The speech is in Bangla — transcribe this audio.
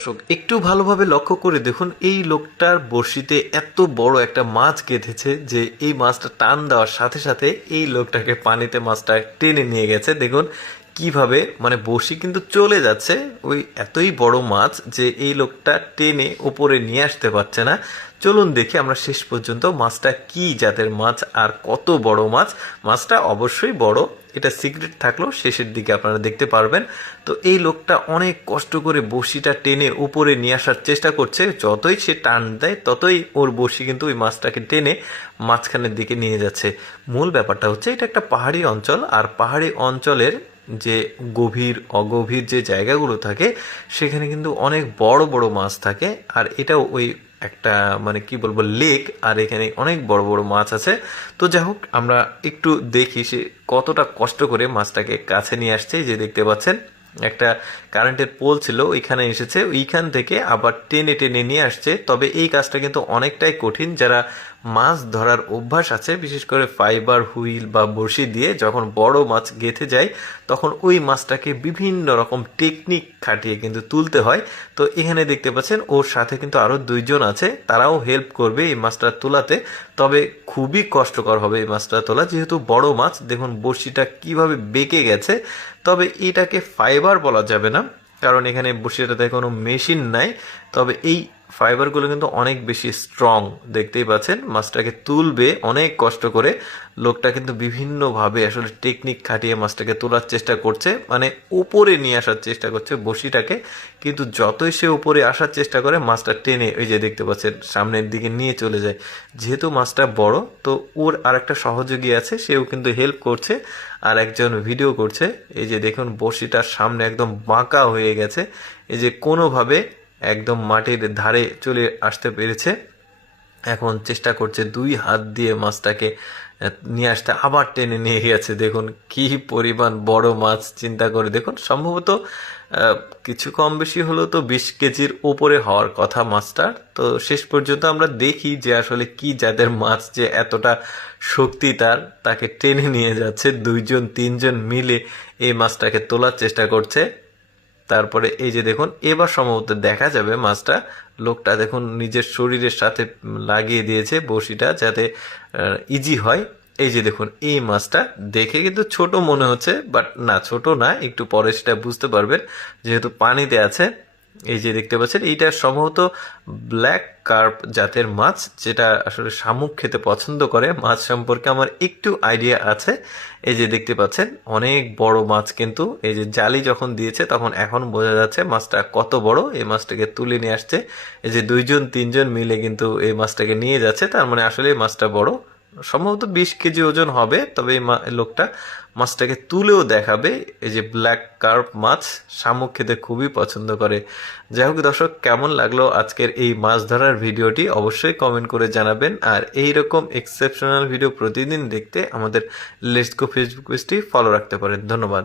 দর্শক একটু ভালোভাবে লক্ষ্য করে দেখুন, এই লোকটার বড়শিতে এত বড় একটা মাছ গেঁথেছে যে এই মাছটা টান দেওয়ার সাথে সাথে এই লোকটাকে পানিতে মাছটা টেনে নিয়ে গেছে। দেখুন কিভাবে, মানে বড়শি কিন্তু চলে যাচ্ছে, ওই এতই বড় মাছ যে এই লোকটা টেনে উপরে নিয়ে আসতে পারছে না। চলুন দেখি আমরা শেষ পর্যন্ত মাছটা কি জাতের মাছ আর কত বড় মাছ। মাছটা অবশ্যই বড়, এটা সিক্রেট থাকলেও শেষের দিকে আপনারা দেখতে পারবেন। তো এই লোকটা অনেক কষ্ট করে বড়শিটা টেনে উপরে নিয়ে আসার চেষ্টা করছে, যতই সে টান দেয় ততই ওর বড়শি কিন্তু ওই মাছটাকে টেনে মাঝখানের দিকে নিয়ে যাচ্ছে। মূল ব্যাপারটা হচ্ছে এটা একটা পাহাড়ি অঞ্চল, আর পাহাড়ি অঞ্চলের যে গভীর অগভীর যে জায়গাগুলো থাকে সেখানে কিন্তু অনেক বড় বড় মাছ থাকে। আর এটাও ওই একটা মানে কি বলবো লেক, আর এখানে অনেক বড় বড় মাছ আছে। তো যাই হোক আমরা একটু দেখি সে কতটা কষ্ট করে মাছটাকে কাছে নিয়ে আসছে। যে দেখতে পাচ্ছেন একটা কারেন্টের পোল ছিল, ওইখানে এসেছে, ওইখান থেকে আবার টেনে টেনে নিয়ে আসছে। তবে এই কাজটা কিন্তু অনেকটাই কঠিন। যারা মাছ ধরার অভ্যাস আছে, বিশেষ করে ফাইবার হুইল বা বড়শি দিয়ে যখন বড় মাছ গেঁথে যায় তখন ওই মাছটাকে বিভিন্ন রকম টেকনিক খাটিয়ে কিন্তু তুলতে হয়। তো এখানে দেখতে পাচ্ছেন ওর সাথে কিন্তু আরো দুইজন আছে, তারাও হেল্প করবে এই মাছটা তোলাতে। তবে খুবই কষ্টকর হবে এই মাছটা তোলা, যেহেতু বড় মাছ। দেখুন বড়শিটা কিভাবে বেঁকে গেছে। তবে এটাকে ফাইবার বলা যাবে না, কারণ এখানে বড়শিটাতে কোনো মেশিন নাই। তবে এই ফাইবারগুলো কিন্তু অনেক বেশি স্ট্রং। দেখতেই পাচ্ছেন মাছটাকে তুলবে অনেক কষ্ট করে। লোকটা কিন্তু বিভিন্নভাবে আসলে টেকনিক খাটিয়ে মাছটাকে তোলার চেষ্টা করছে, মানে উপরে নিয়ে আসার চেষ্টা করছে বড়শিটাকে। কিন্তু যতই সে উপরে আসার চেষ্টা করে মাছটা টেনে ওই যে দেখতে পাচ্ছেন সামনের দিকে নিয়ে চলে যায়। যেহেতু মাছটা বড়, তো ওর আর একটা সহযোগী আছে, সেও কিন্তু হেল্প করছে আর একজন ভিডিও করছে। এই যে দেখুন বড়শিটার সামনে একদম বাঁকা হয়ে গেছে, এই যে কোনোভাবে একদম মাটির ধারে চলে আসতে পেরেছে। এখন চেষ্টা করছে দুই হাত দিয়ে মাছটাকে নিয়ে আসতে, আবার টেনে নিয়ে গেছে। দেখুন কি পরিমাণ বড় মাছ, চিন্তা করে দেখুন। সম্ভবত কিছু কম বেশি হলেও তো 20 কেজির উপরে হওয়ার কথা মাছটার। তো শেষ পর্যন্ত আমরা দেখি যে আসলে কি জাতের মাছ যে এতটা শক্তি তার, তাকে টেনে নিয়ে যাচ্ছে। দুইজন তিনজন মিলে এই মাছটাকে তোলার চেষ্টা করছে। তারপরে এই যে দেখুন এবার সম্ভবত দেখা যাবে মাছটা। লোকটা দেখুন নিজের শরীরের সাথে লাগিয়ে দিয়েছে বড়শিটা, যাতে ইজি হয়। এই যে দেখুন এই মাছটা দেখে কিন্তু ছোট মনে হচ্ছে, বাট না, ছোট না, একটু পরে সেটা বুঝতে পারবেন যেহেতু পানিতে আছে। এই যে দেখতে পাচ্ছেন এইটা সম্ভবত ব্ল্যাক কার্প জাতের মাছ, যেটা আসলে শামুক খেতে পছন্দ করে। মাছ সম্পর্কে আমার একটু আইডিয়া আছে। এই যে দেখতে পাচ্ছেন অনেক বড় মাছ, কিন্তু এই যে জালি যখন দিয়েছে তখন এখন বোঝা যাচ্ছে মাছটা কত বড়। এই মাছটাকে তুলে নিয়ে আসছে, এই যে দুইজন তিনজন মিলে কিন্তু এই মাছটাকে নিয়ে যাচ্ছে। তার মানে আসলে এই মাছটা বড়, সম্ভবত 20 কেজি ওজন হবে। তবে এই লোকটা মাছটাকে তুলেও দেখাবে। এই যে ব্ল্যাক কার্প মাছ শামুক খেতে খুবই পছন্দ করে। যাই হোক দর্শক, কেমন লাগলো আজকের এই মাছ ধরার ভিডিওটি অবশ্যই কমেন্ট করে জানাবেন। আর এই রকম এক্সেপশনাল ভিডিও প্রতিদিন দেখতে আমাদের লেটস গো ফেসবুক পেজটি ফলো রাখতে পারেন। ধন্যবাদ।